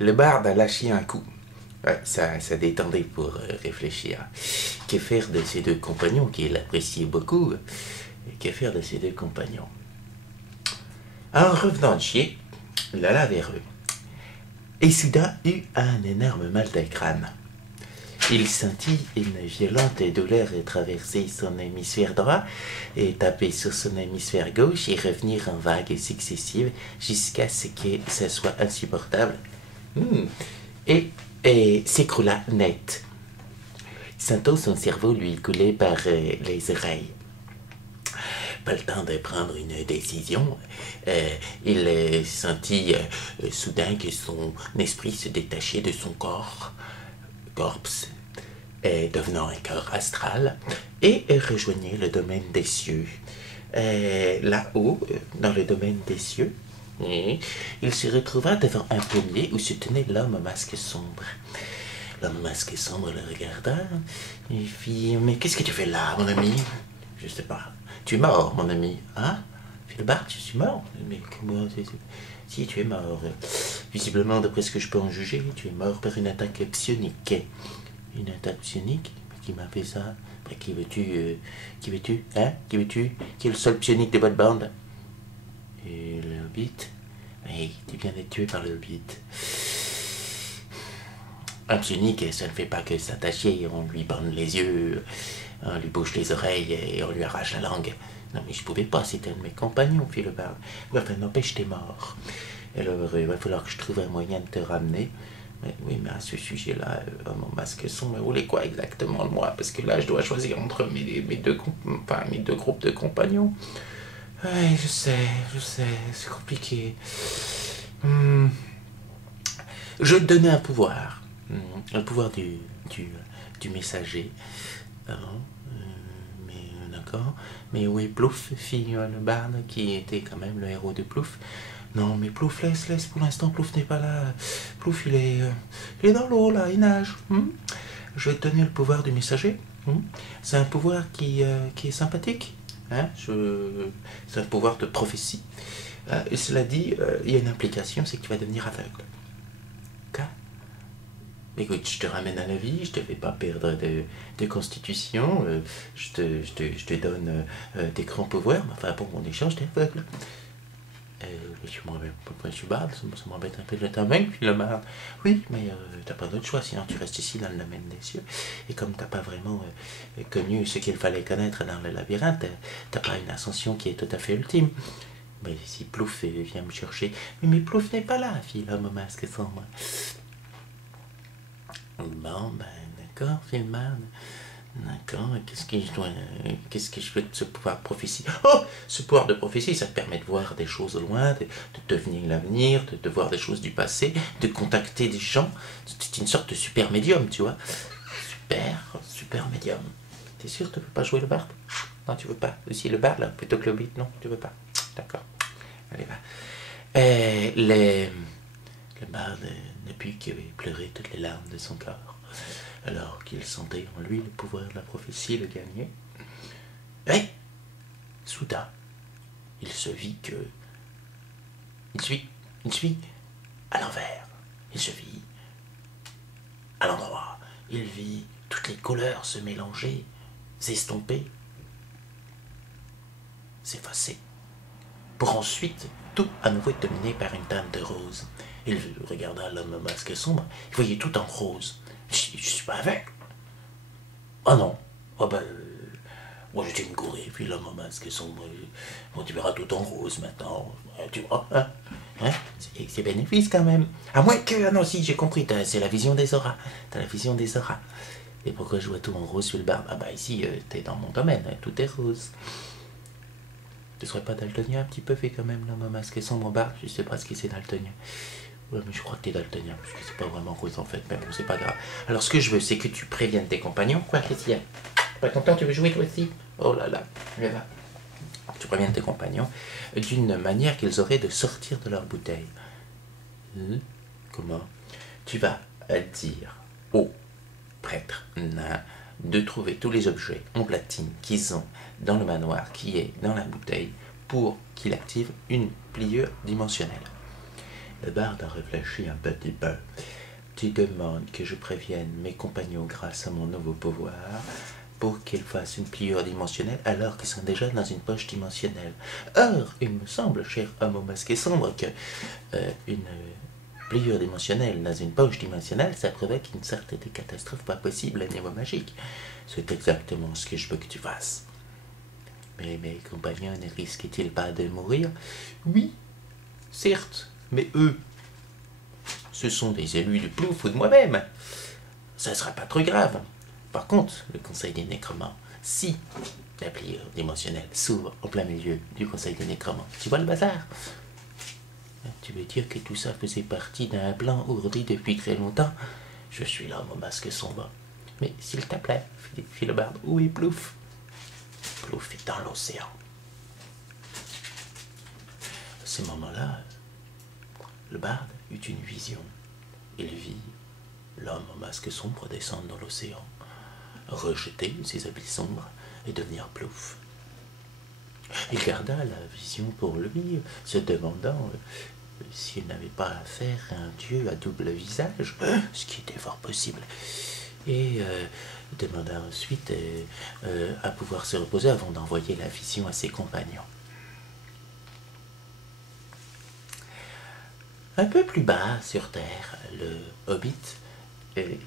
Le barde a lâché un coup. Ouais, ça détendait pour réfléchir. Que faire de ces deux compagnons qu'il appréciait beaucoup? Que faire de ces deux compagnons? En revenant de chier, il alla vers eux. Et soudain eut un énorme mal de crâne. Il sentit une violente douleur traverser son hémisphère droit et taper sur son hémisphère gauche et revenir en vagues successives jusqu'à ce que ce soit insupportable. Et, et s'écroula net. Sentant son cerveau lui couler par les oreilles. Pas le temps de prendre une décision. Il sentit soudain que son esprit se détachait de son corps, devenant un corps astral, et rejoignait le domaine des cieux. Là-haut, dans le domaine des cieux, il se retrouva devant un pommier où se tenait l'homme au masque sombre. L'homme au masque sombre le regarda et fit « Mais qu'est-ce que tu fais là, mon ami ?»« Je sais pas. Tu es mort, mon ami. Hein? Philbert, je suis mort. Mais comment... Si, tu es mort. Visiblement, d'après ce que je peux en juger, tu es mort par une attaque psionique. » Une attaque psionique? Qui m'a fait ça? Qui veux-tu? Qui veux-tu? Hein? Qui veux-tu? Qui est le seul psionique de votre bande? Et le Hobbit? Oui, tu viens d'être tué par le Hobbit. Un psionique, ça ne fait pas que s'attacher. On lui bande les yeux, on lui bouche les oreilles et on lui arrache la langue. Non, mais je pouvais pas, c'était un de mes compagnons, fit le barde. Enfin, n'empêche, t'es mort. Alors, il va falloir que je trouve un moyen de te ramener. Oui, mais à ce sujet-là, mon masque sombre, vous voulez quoi exactement de moi? Parce que là, je dois choisir entre mes deux groupes de compagnons. Oui, je sais, c'est compliqué. Je vais te donner un pouvoir. Le pouvoir du messager. D'accord. Mais où est Plouf, fit le barde, qui était quand même le héros de Plouf. Non, mais Plouf, laisse, pour l'instant, Plouf n'est pas là. Plouf, il est dans l'eau, là, il nage. Je vais te donner le pouvoir du messager. C'est un pouvoir qui est sympathique. Hein? C'est un pouvoir de prophétie. Et cela dit, il y a une implication, c'est que tu vas devenir aveugle. Quoi? Écoute, je te ramène à la vie, je te fais pas perdre de constitution, je te donne des grands pouvoirs, mais enfin bon, en échange, t'es aveugle. Je suis barde, ça m'embête un peu de t'aveugle, puis le barde. Oui, mais t'as pas d'autre choix, sinon tu restes ici dans le domaine des cieux. Et comme t'as pas vraiment connu ce qu'il fallait connaître dans le labyrinthe, t'as pas une ascension qui est tout à fait ultime. Mais si Plouf vient me chercher... Mais Plouf n'est pas là, fit l'homme au masque sombre. Bon, ben, d'accord, Filman. D'accord, qu'est-ce que je fais de ce pouvoir de prophétie? Oh, ce pouvoir de prophétie, ça te permet de voir des choses au loin, de devenir l'avenir, de voir des choses du passé, de contacter des gens. C'est une sorte de super médium, tu vois. Super médium. T'es sûr que tu veux pas jouer le barde? Non, tu veux pas. Aussi le barde, là, plutôt que le beat, non, tu veux pas. D'accord. Allez, va. Le barde ne put que pleurer toutes les larmes de son corps, alors qu'il sentait en lui le pouvoir de la prophétie le gagner. Et, soudain, il se vit que... Il se vit à l'envers. Il se vit à l'endroit. Il vit toutes les couleurs se mélanger, s'estomper, s'effacer, pour ensuite tout à nouveau être dominé par une teinte de rose. Il regarda l'homme au masque sombre, il voyait tout en rose. Je suis pas aveugle. Oh non. Oh ben, moi j'étais une gourée, puis l'homme au masque sombre, bon, tu verras tout en rose maintenant. Tu vois, hein? C'est bénéfice quand même. À moins que, ah non, si, j'ai compris, c'est la vision des auras. T'as la vision des auras. Et pourquoi je vois tout en rose sur le barbe? Ah bah ici, t'es dans mon domaine, hein, tout est rose. Tu serais pas daltonien un petit peu, fait quand même l'homme au masque sombre barbe? Je sais pas ce que c'est daltonien. Ouais, mais je crois que t'es daltonien, parce que c'est pas vraiment rose en fait, mais bon, c'est pas grave. Alors ce que je veux, c'est que tu préviennes tes compagnons. Quoi, qu'est-ce qu'il y a? Pas content, tu veux jouer toi aussi? Oh là là, viens là. Tu préviennes tes compagnons d'une manière qu'ils auraient de sortir de leur bouteille. Comment? Tu vas dire au prêtre nain de trouver tous les objets en platine qu'ils ont dans le manoir qui est dans la bouteille pour qu'il active une pliure dimensionnelle. Le barde a réfléchi un petit peu. Tu demandes que je prévienne mes compagnons grâce à mon nouveau pouvoir pour qu'ils fassent une pliure dimensionnelle alors qu'ils sont déjà dans une poche dimensionnelle. Or, il me semble, cher homme au masque sombre, que une pliure dimensionnelle dans une poche dimensionnelle, ça provoque une sorte de catastrophe pas possible à niveau magique. C'est exactement ce que je veux que tu fasses. Mais mes compagnons ne risquent-ils pas de mourir? Oui, certes, mais eux, ce sont des élus de Plouf ou de moi-même. Ça ne sera pas trop grave. Par contre, le conseil des nécromants, si la pliure dimensionnelle s'ouvre en plein milieu du conseil des nécromants, tu vois le bazar? Tu veux dire que tout ça faisait partie d'un plan ourdi depuis très longtemps? Je suis l'homme au masque sombre. Mais s'il te plaît, Philobarde, où est Plouf? Plouf est dans l'océan. À ce moment-là, le barde eut une vision. Il vit l'homme au masque sombre descendre dans l'océan, rejeter ses habits sombres et devenir Plouf. Il garda la vision pour lui, se demandant s'il n'avait pas affaire à un dieu à double visage, ce qui était fort possible, et demanda ensuite à pouvoir se reposer avant d'envoyer la vision à ses compagnons. Un peu plus bas sur terre, le hobbit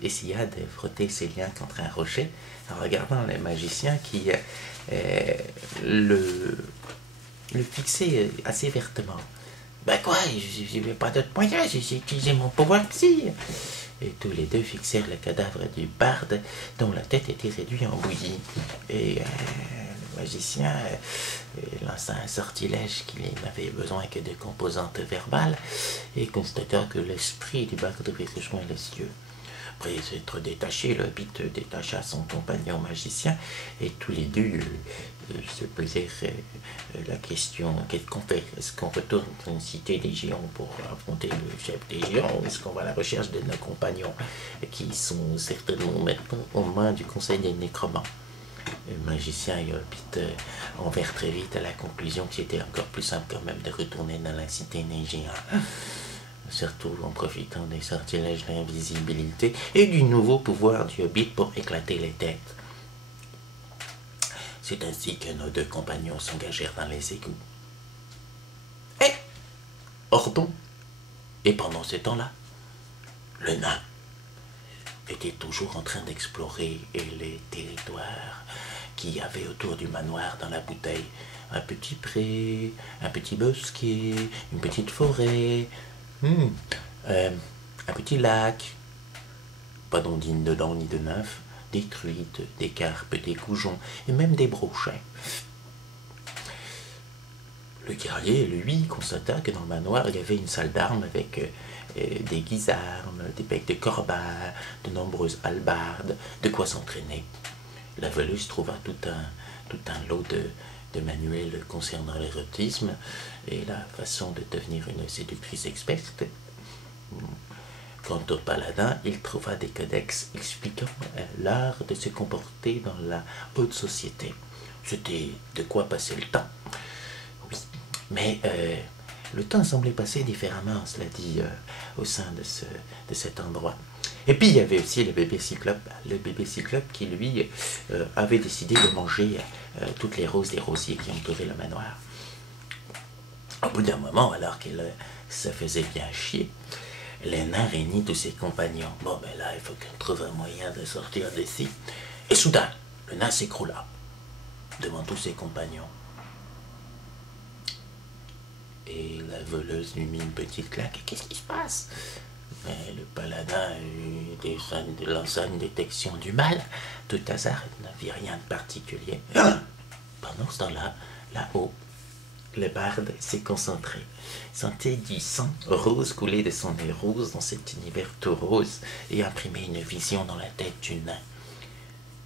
essaya de frotter ses liens contre un rocher en regardant le magicien qui le fixait assez vertement. Ben quoi, je n'avais pas d'autre moyen, j'ai utilisé mon pouvoir psy. Et tous les deux fixèrent le cadavre du barde dont la tête était réduite en bouillie. Et le magicien lança un sortilège qui n'avait besoin que de composantes verbales et constata que l'esprit du barde devait rejoindre les cieux. Après s'être détaché, le hobbit détacha son compagnon magicien et tous les deux se posèrent la question, qu'est-ce qu'on fait? Est-ce qu'on retourne dans une cité des géants pour affronter le chef des géants, ou est-ce qu'on va à la recherche de nos compagnons qui sont certainement maintenant aux mains du conseil des nécromants? Le magicien et Hobbit en vinrent très vite à la conclusion que c'était encore plus simple quand même de retourner dans la cité des géants, surtout en profitant des sortilèges d'invisibilité et du nouveau pouvoir du Hobbit pour éclater les têtes. C'est ainsi que nos deux compagnons s'engagèrent dans les égouts. Et Ordon, et pendant ce temps-là, le nain était toujours en train d'explorer les territoires qu'il y avait autour du manoir dans la bouteille. Un petit pré, un petit bosquet, une petite forêt, un petit lac, pas d'ondine dedans ni de nymphes, des truites, des carpes, des goujons et même des brochets. Le guerrier, lui, constata que dans le manoir, il y avait une salle d'armes avec des guisarmes, des becs de corbin, de nombreuses hallebardes, de quoi s'entraîner. La veleuse trouva tout un lot de manuels concernant l'érotisme et la façon de devenir une séductrice experte. Quant au paladin, il trouva des codex expliquant l'art de se comporter dans la haute société. C'était de quoi passer le temps. Oui, mais le temps semblait passer différemment, cela dit, au sein de cet endroit. Et puis il y avait aussi le bébé cyclope qui lui avait décidé de manger toutes les roses des rosiers qui entouraient le manoir. Au bout d'un moment, alors qu'il se faisait bien chier, le nain réunit tous ses compagnons. Bon, ben là, il faut qu'on trouve un moyen de sortir d'ici. Et soudain, le nain s'écroula devant tous ses compagnons. Et la voleuse lui mit une petite claque. Qu'est-ce qui se passe? Mais le paladin lança une détection du mal. Tout hasard, il ne vit rien de particulier. Pendant ce temps-là, là-haut, le barde s'est concentré, sentait du sang rose couler de son nez rose dans cet univers tout rose et imprimé une vision dans la tête du nain.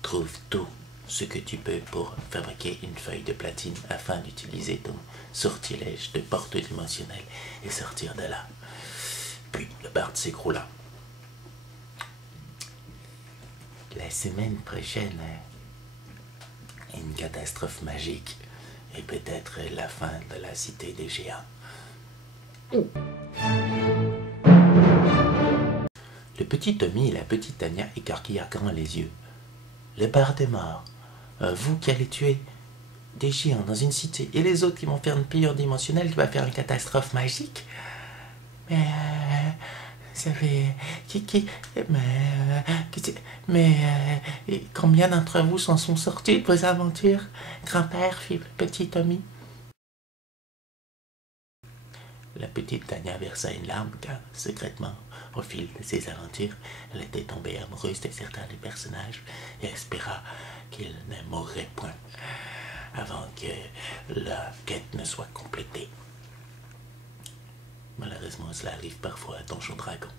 Trouve tout ce que tu peux pour fabriquer une feuille de platine afin d'utiliser ton sortilège de porte dimensionnelle et sortir de là. Puis le barde s'écroula. La semaine prochaine, une catastrophe magique. Et peut-être la fin de la cité des géants. petit Tommy et la petite Tania écarquillèrent grand les yeux. Le bar des morts, vous qui allez tuer des géants dans une cité, et les autres qui vont faire une pire dimensionnelle qui va faire une catastrophe magique. Mais, vous savez, combien d'entre vous s'en sont sortis de vos aventures, grand-père, fit le petit Tommy. La petite Tania versa une larme car, secrètement, au fil de ses aventures, elle était tombée amoureuse de certains des personnages et espéra qu'ils ne mourraient point avant que la quête ne soit complétée. Malheureusement, cela arrive parfois à Donjon Dragon.